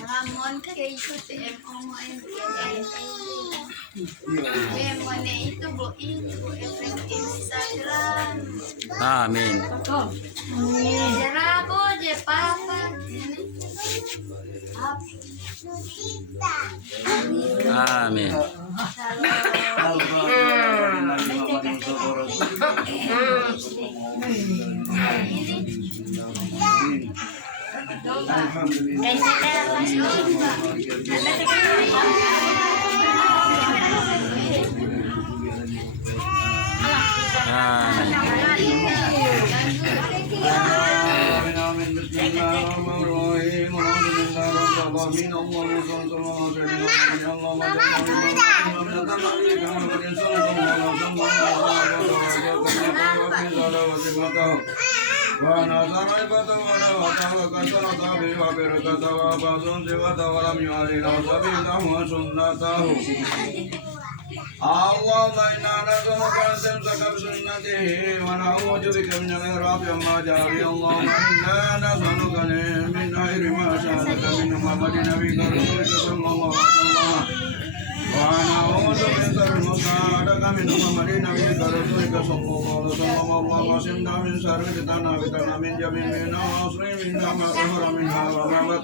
Ramon kayak ikut MOMN mana itu bu efek Instagram. Amin. Jera bu je papa. Amin. Allahumma inna nas'aluka an tamsaka bi sunnatihi wa na'udzu bika min al-rafi ma jari. Allahumma inna nas'aluka min khayri ma sa'alaka min Muhammadin nabiyyika rasulika sallallahu alaihi wasallam wa na'udzu bika min sa'alaka min Muhammadin nabiyyika rasulika sallallahu alaihi wasallam. Allahumma sinna min sharri fitana min jami'in nasri min ma zahara minha wa ma